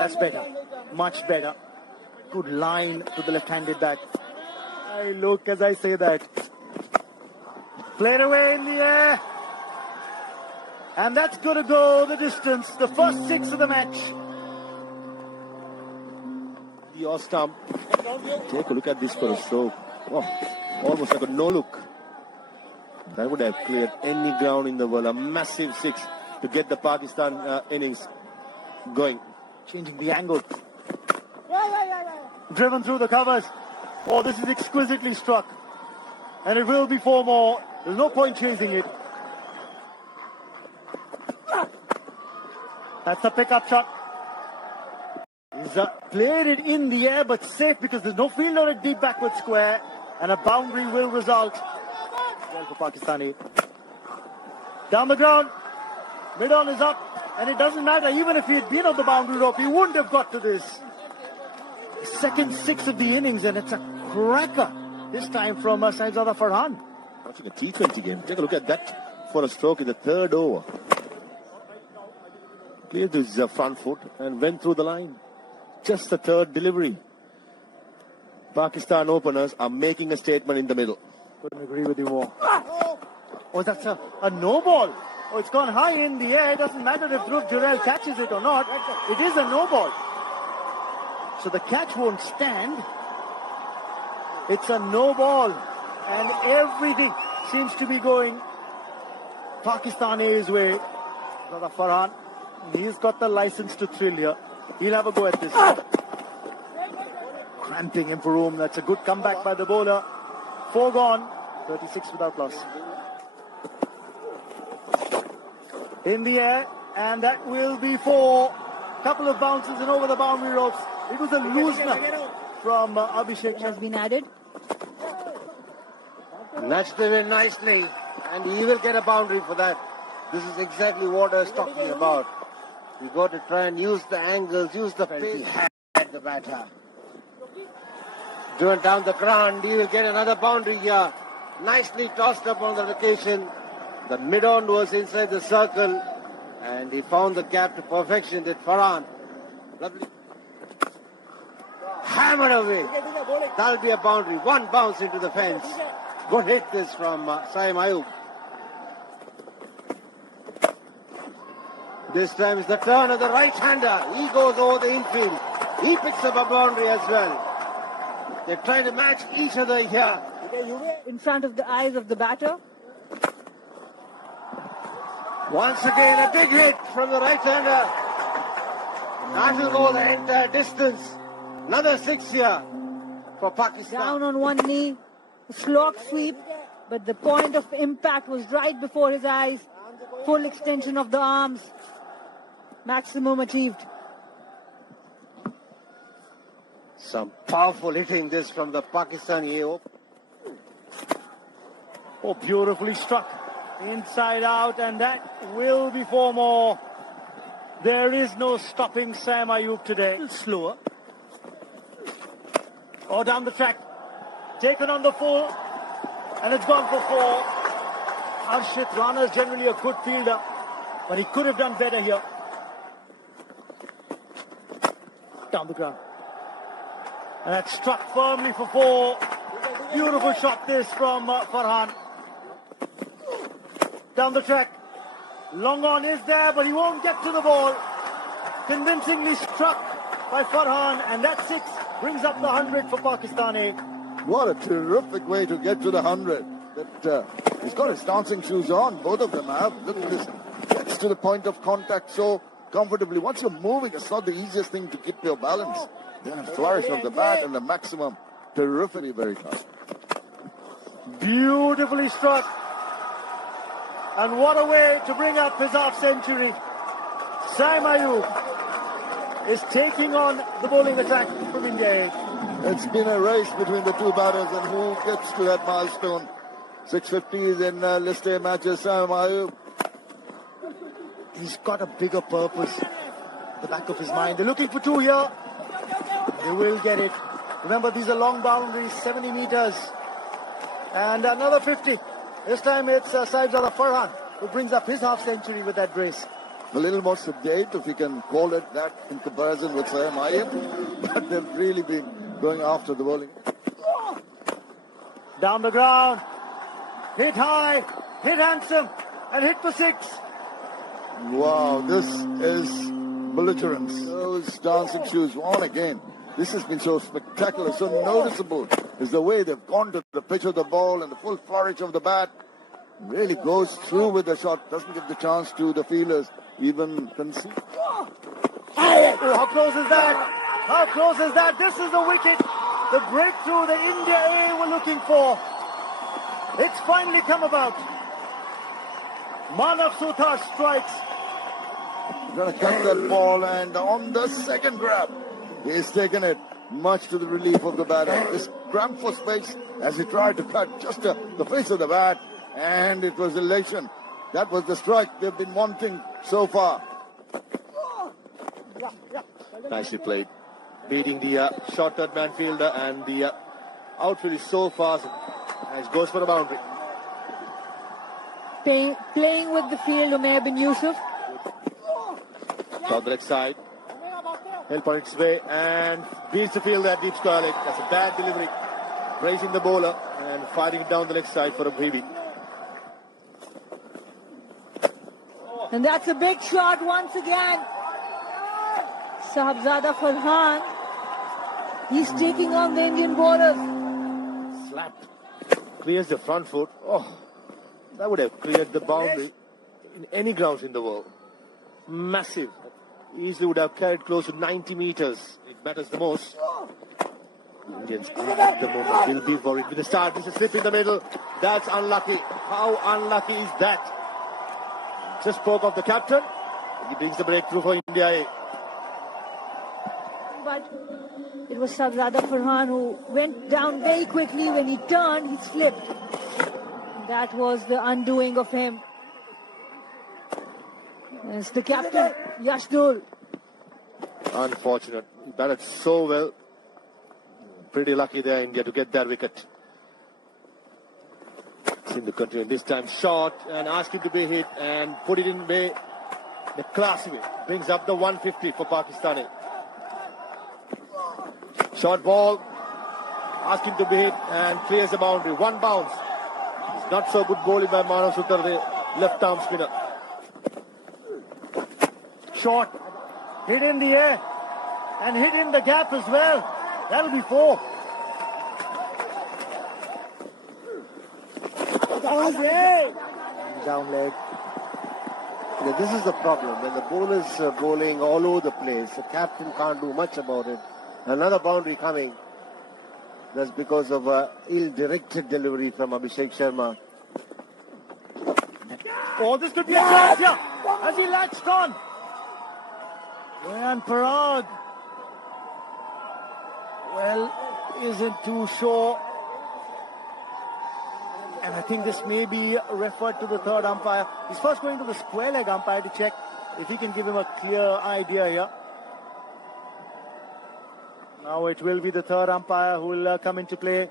That's better. Much better. Good line to the left-handed bat. I look as I say that. Played away in the air. And that's going to go the distance. The first 6 of the match. The off stump. Take a look at this for a stroke. Oh, almost like a no-look. That would have cleared any ground in the world. A massive 6 to get the Pakistan innings going. Changing the angle. Driven through the covers. Oh, this is exquisitely struck. And it will be 4 more. There's no point chasing it. That's a pickup shot. He's played it in the air but safe because there's no fielder at deep backward square. And a boundary will result. Well for Pakistani. Down the ground. Mid-on is up. And it doesn't matter. Even if he had been on the boundary rope, he wouldn't have got to this. Second 6 of the innings, and it's a cracker. This time from Saibzada Farhan. Watching a T20 game. Take a look at that for a stroke in the 3rd over. Cleared his front foot and went through the line. Just the 3rd delivery. Pakistan openers are making a statement in the middle. Couldn't agree with you more. Oh, that's a no ball. Oh, it's gone high in the air. It doesn't matter if Dhruv Jurel catches it or not. It is a no ball. So the catch won't stand. It's a no ball. And everything seems to be going Pakistani's way. Brother Farhan, he's got the license to thrill here. He'll have a go at this. Cramping him for room. That's a good comeback by the bowler. 4 gone. 36 without loss. In the air. And that will be 4. Couple of bounces and over the boundary ropes. It was a loosener from Abhishek. Has been added. Matched him in nicely, and he will get a boundary for that. This is exactly what I was talking about. You got to try and use the angles, use the pace at the batter. Driven down the ground, he will get another boundary here. Nicely tossed up on the location. The mid-on was inside the circle, and he found the gap to perfection. Did Farhan. Lovely. Hammered away. That'll be a boundary. 1 bounce into the fence. Good hit this from Saim Ayub. This time is the turn of the right-hander. He goes over the infield. He picks up a boundary as well. They're trying to match each other here. In front of the eyes of the batter. Once again, a big hit from the right-hander. That will go the entire distance. Another 6 here for Pakistan. Down on one knee. Slog sweep. But the point of impact was right before his eyes. Full extension of the arms. Maximum achieved. Some powerful hitting this from the Pakistani. Oh, beautifully struck. Inside out, and that will be 4 more. There is no stopping Saim Ayub today. A little slower. Oh, down the track. Taken on the full. And it's gone for 4. Harshit Rana is generally a good fielder, but he could have done better here. Down the ground. And that struck firmly for 4. Beautiful shot this from Farhan. Down the track. Long on is there, but he won't get to the ball. Convincingly struck by Farhan, and that 6 brings up the 100 for Pakistani. What a terrific way to get to the 100. He's got his dancing shoes on. Both of them have. Look at this. Gets to the point of contact so comfortably. Once you're moving, it's not the easiest thing to keep your balance. Then a flourish of the bat and the maximum. Terrifically very tough. Beautifully struck. And what a way to bring up his half century. Saim Ayub is taking on the bowling attack from India. It's been a race between the 2 batters, and who gets to that milestone. 650s in List A matches. Saim Ayub. He's got a bigger purpose at the back of his mind. They're looking for 2 here. They will get it. Remember, these are long boundaries, 70 meters. And another 50. This time it's Saibzada Farhan who brings up his half century with that brace. a little more sedate, if you can call it that, in comparison with Sam Iyer. But they've really been going after the bowling. Down the ground. Hit high, hit handsome, and hit for 6. Wow, this is belligerence. Those dancing shoes on again. This has been so spectacular, so noticeable, is the way they've gone to the pitch of the ball and the full flourish of the bat. Really goes through with the shot, doesn't give the chance to the fielders even concede. Oh, how close is that? How close is that? This is the wicket. The breakthrough the India A were looking for. It's finally come about. Manav Suthar strikes. Gonna cut that ball, and on the second grab, he's taken it, much to the relief of the batter. This grab for space as he tried to cut just the face of the bat, and it was elation. That was the strike they've been wanting so far. Nicely played. Beating the short third man fielder, and the outfield is so fast. And it goes for a boundary. Playing with the field, Umair bin Yusuf. Down the leg side. Help on its way and beats the fielder at deep square leg. That's a bad delivery. Raising the bowler and firing it down the leg side for a breathing. And that's a big shot once again. Sahibzada Farhan. He's taking on the Indian bowlers. Slapped. Clears the front foot. Oh, that would have cleared the boundary in any grounds in the world. Massive. Easily would have carried close to 90 meters. It matters the most. Indians at the moment will be worried with the start. This is slip in the middle. That's unlucky. How unlucky is that? Just spoke of the captain. He brings the breakthrough for India A. But it was Sahibzada Farhan who went down very quickly. When he turned, he slipped. That was the undoing of him. It's the captain, Yashdul. Unfortunate. He batted so well. Pretty lucky there, India, to get that wicket. Seem to continue this time. Short and ask him to be hit and put it in way. The classy way. Brings up the 150 for Pakistani. Short ball. Ask him to be hit and clears the boundary. One bounce. It's not so good bowling by Manav Suthar, the left arm spinner. Short. Hit in the air. And hit in the gap as well. That'll be 4. Down leg. Now, this is the problem. When the bowlers are bowling all over the place, the captain can't do much about it. Another boundary coming. That's because of a ill-directed delivery from Abhishek Sharma. Oh, this could be a chance here. Has he latched on? And Parag, well, isn't too sure. And I think this may be referred to the third umpire. He's first going to the square leg umpire to check if he can give him a clear idea here. Now it will be the third umpire who will come into play.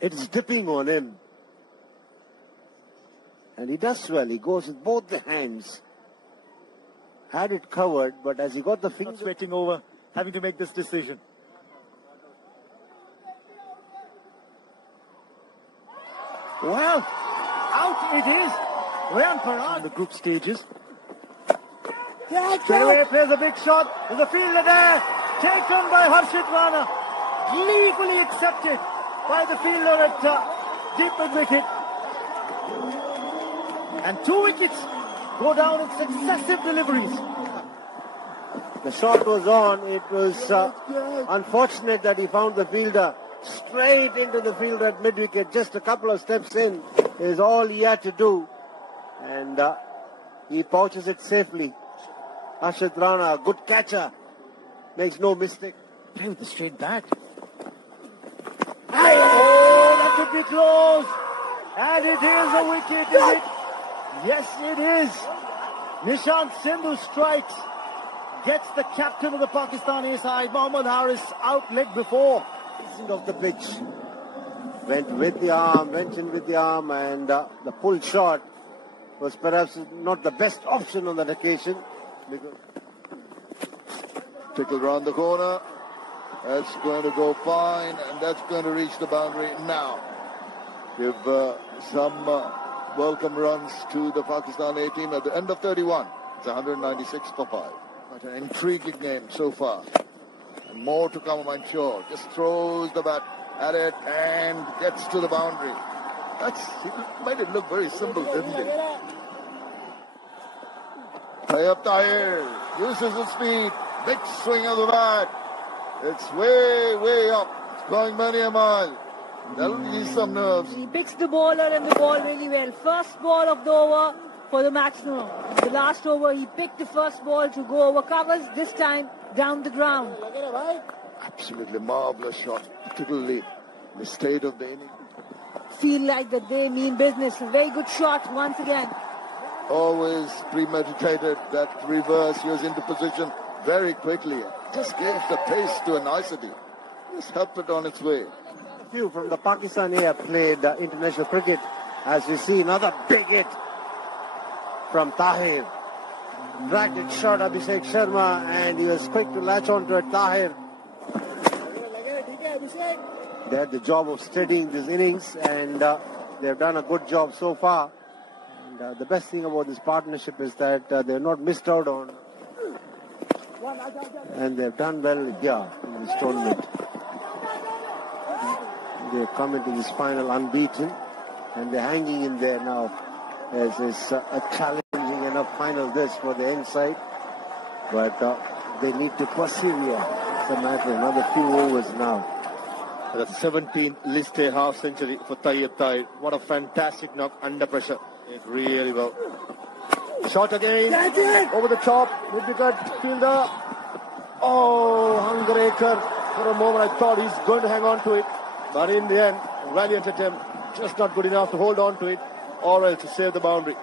It's dipping on him. And he does well. He goes with both the hands. Had it covered, but as he got the Not finger... sweating over having to make this decision. Well, out it is. Rayan Parag in the group stages. Straight away plays a big shot. There's a fielder there. Taken by Harshit Rana. Legally accepted by the fielder at deep mid-wicket. And 2 wickets go down in successive deliveries. The shot was on. It was unfortunate that he found the fielder straight into the field at mid-wicket. Just a couple of steps in is all he had to do. And he pouches it safely. Harshit Rana, a good catcher. Makes no mistake. Play with the straight bat. Oh, that could be close. And it is a wicket, is it? Yes, it is. Nishant Sindhu strikes. Gets the captain of the Pakistani side, Mohammad Haris, out leg before. Of the pitch. Went with the arm, went in with the arm, and the pull shot was perhaps not the best option on that occasion. Tickled round the corner. That's going to go fine, and that's going to reach the boundary now. Give some welcome runs to the Pakistan A team at the end of 31. It's 196 for 5. But an intriguing game so far. And more to come, I'm sure. Just throws the bat at it and gets to the boundary. He made it look very simple, didn't he? Tayyab Tahir uses his speed. Big swing of the bat. It's way, way up. It's going many a mile. That'll ease some nerves. He picks the bowler and the ball really well. First ball of the over for the maximum. The last over, he picked the first ball to go over covers, this time down the ground. Absolutely marvelous shot, particularly the state of the inning. Feel like that they mean business. A very good shot once again. Always premeditated that reverse. He was into position very quickly. Just gave the pace to a nicety. Just helped it on its way. Few from the Pakistan A have played international cricket, as we see another big hit from Tahir. Dragged it short Abhishek Sharma, and he was quick to latch onto it. Tahir. They had the job of steadying these innings, and they've done a good job so far. And the best thing about this partnership is that they're not missed out on, and they've done well here in this tournament. They've come into this final unbeaten, and they're hanging in there now as it's a challenging enough final this for the end side. But they need to persevere. It's a matter of another few overs now. That's 17th list A half century for Tayyab Tahir. What a fantastic knock under pressure. It really well. Shot again. Over the top. Mid-wicket fielder. Oh, Hungarekar. For a moment I thought he's going to hang on to it. But in the end, valiant attempt. Just not good enough to hold on to it. Or else to save the boundary.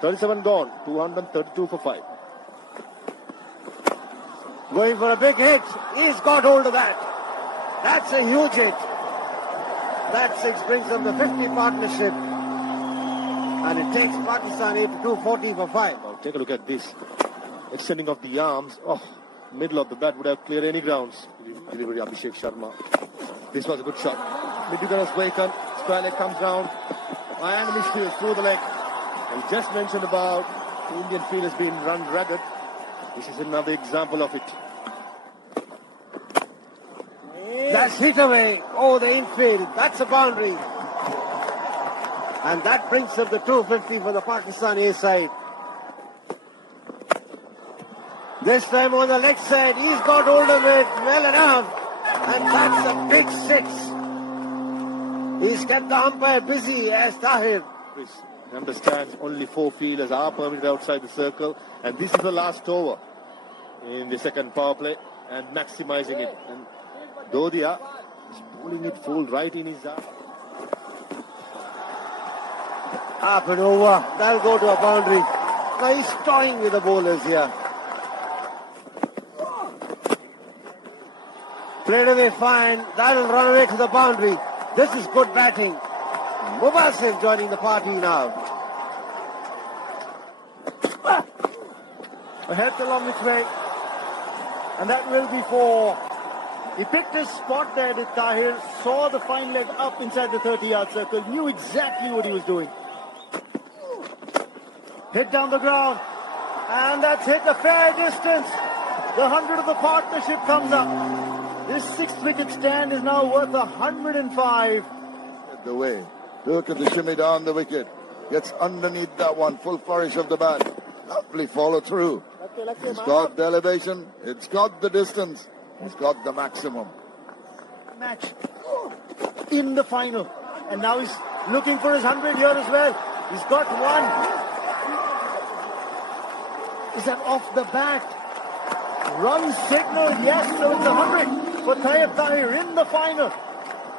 37 gone. 232 for 5. Going for a big hit. He's got hold of that. That's a huge hit. That 6 brings them the 50 partnership. And it takes Pakistan A to 240 for 5. Now take a look at this. Extending of the arms. Oh, middle of the bat would have cleared any grounds. Delivery Abhishek Sharma. This was a good shot. Midwicket was vacant. Square leg comes down. And misfield through the leg. And he just mentioned about the Indian field has been run ragged. This is another example of it. That's hit away. Oh, the infield. That's a boundary. And that brings up the 250 for the Pakistan A side. This time on the leg side, he's got hold of it well enough. And that's a big 6. He's kept the umpire busy as Tahir. He understands only 4 fielders are permitted outside the circle. And this is the last over in the second power play. And maximizing it. And Dodia is pulling it full right in his arm. Up and over. That'll go to a boundary. Now he's toying with the bowlers here. Played away fine. That'll run away to the boundary. This is good batting. Mubasir joining the party now. Ahead along its way. And that will be 4. He picked his spot there, did Tahir, saw the fine leg up inside the 30-yard circle, knew exactly what he was doing. Hit down the ground, and that's hit a fair distance. The 100 of the partnership comes up. This 6th wicket stand is now worth 105. The way. Look at the shimmy down the wicket. Gets underneath that one. Full flourish of the bat. Lovely follow through. It's got the elevation. It's got the distance. It's got the maximum. Match in the final. And now he's looking for his 100 here as well. He's got one. Is that off the bat? Run signal, yes, so it's 100 for Tayyab Tahir in the final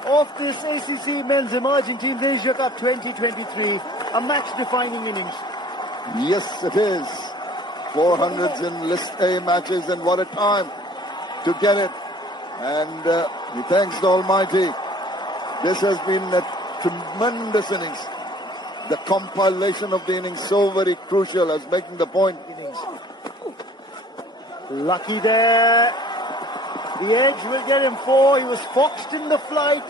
of this ACC Men's Emerging Teams Asia Cup 2023. A match-defining innings. Yes, it is. 400s in List A matches, and what a time to get it. And he thanks the Almighty. This has been a tremendous innings. the compilation of the innings so very crucial as making the point. Lucky there. The edge will get him 4. He was foxed in the flight,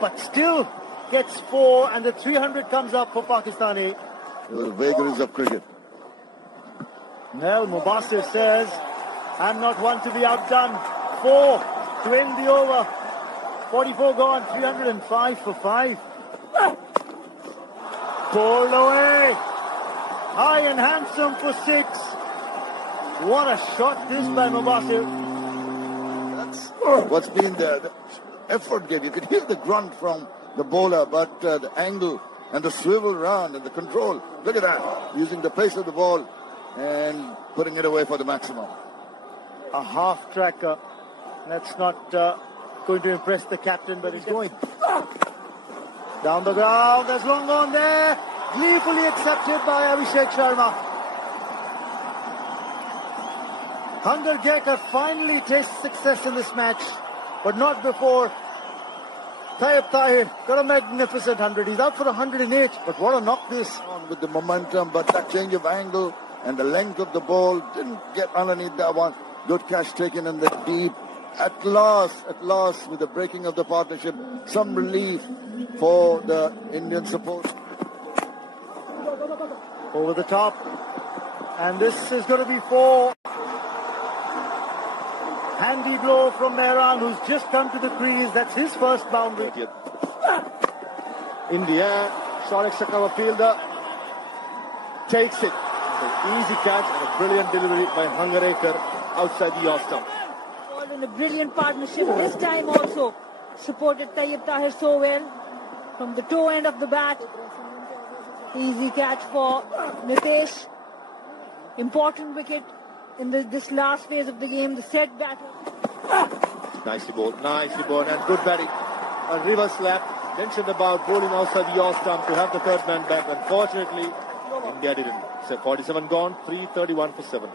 but still gets 4, and the 300 comes up for Pakistani. The vagaries of cricket. Well, Mubasir says, I'm not one to be outdone. 4 to end the over. 44 gone, 305 for 5. Pulled away. High and handsome for 6. What a shot this by Mubasir. That's what's been the effort game. You could hear the grunt from the bowler, but the angle and the swivel round and the control. Look at that. Using the pace of the ball and putting it away for the maximum. A half tracker. That's not going to impress the captain, but it's going. Down the ground. There's long on there. Gleefully accepted by Abhishek Sharma. Hunger Gekar finally tastes success in this match, but not before. Tayyip Tahir got a magnificent 100. He's out for 108, but what a knock this. On with the momentum, but that change of angle and the length of the ball didn't get underneath that one. Good catch taken in the deep. At last, with the breaking of the partnership, some relief for the Indian support. Over the top. And this is going to be 4. Handy blow from Mehran, who's just come to the crease. That's his first boundary. In the air, short extra cover fielder takes it. An easy catch and a brilliant delivery by Hungarekar outside the off stump. All in a brilliant partnership. This time also supported Tayyip Tahir so well from the toe end of the bat. Easy catch for Nitesh. Important wicket in this last phase of the game, the set battle. Nicely bowled, and good batting. A reverse slap. Mentioned about bowling outside the off stump to have the third man back. Unfortunately, India didn't. So 47 gone, 331 for 7.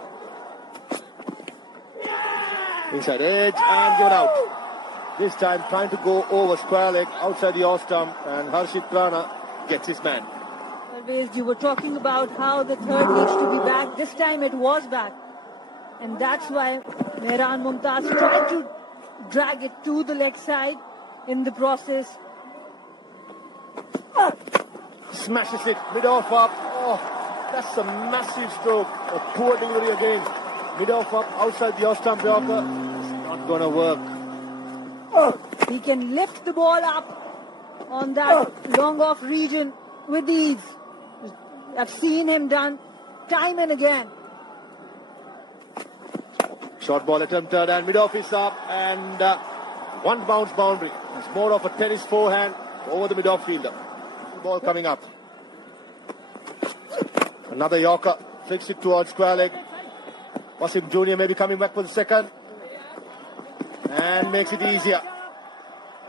Inside edge and given out. This time trying to go over square leg outside the off stump, and Harshit Rana gets his man. Always you were talking about how the third needs to be back. This time it was back. And that's why Mehran Mumtaz tried to drag it to the leg side in the process. Smashes it, mid-off up. Oh, that's a massive stroke. A poor delivery again. Mid-off up, outside the off-stump Yorker. It's not going to work. He can lift the ball up on that long-off region with ease. I've seen him done time and again. Short ball attempted and mid-off is up, and one bounce boundary. It's more of a tennis forehand over the mid-off fielder. Ball coming up. Another Yorker, flicks it towards square leg. Wasim Jr. maybe coming back for the second. And makes it easier.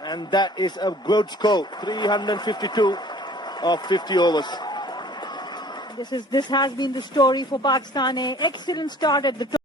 And that is a good score. 352 of 50 overs. This has been the story for Pakistan. An excellent start at the top.